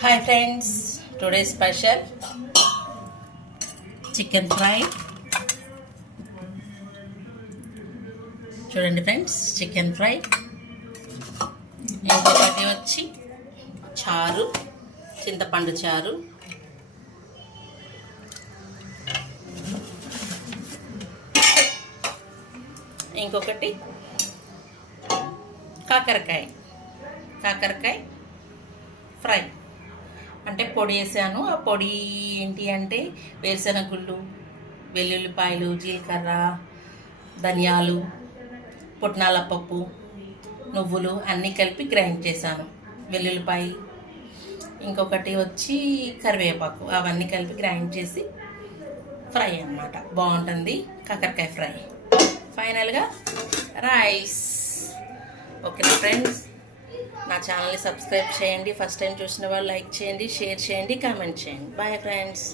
Hi friends, today special chicken fry. చూడండి friends, chicken fry. ఇంకొకటి వచ్చి చారు, చింతపండు చారు. ఇంకొకటి కాకరకాయ ఫ్రై. అంటే పొడి వేసాను. ఆ పొడి ఏంటి అంటే వేరుశెనగ గుళ్ళు, వెల్లుల్లిపాయలు, జీలకర్ర, ధనియాలు, పుట్నాల పప్పు, నువ్వులు అన్నీ కలిపి గ్రైండ్ చేశాను. వెల్లుల్లిపాయ, ఇంకొకటి వచ్చి కరివేపాకు, అవన్నీ కలిపి గ్రైండ్ చేసి ఫ్రై అన్నమాట. బాగుంటుంది కాకరకాయ ఫ్రై. ఫైనల్గా రైస్. ఓకేనా ఫ్రెండ్స్, నా ఛానల్ని సబ్స్క్రైబ్ చేయండి. ఫస్ట్ టైం చూసిన వాళ్ళు లైక్ చేయండి, షేర్ చేయండి, కామెంట్ చేయండి. Bye friends.